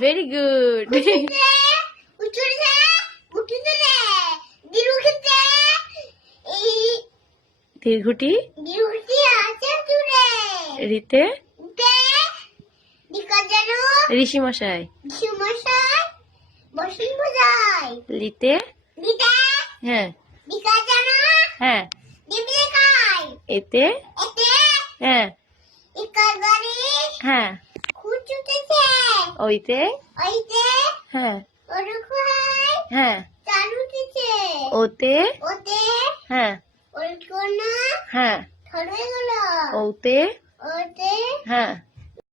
Very good. দীর্ঘটি রিতে ঋষি মশাই। লিতে হ্যাঁ হ্যাঁ। এতে হ্যাঁ হ্যাঁ। ওইতে হ্যাঁ হ্যাঁ। ওতে হ্যাঁ হ্যাঁ। ওতে হ্যাঁ।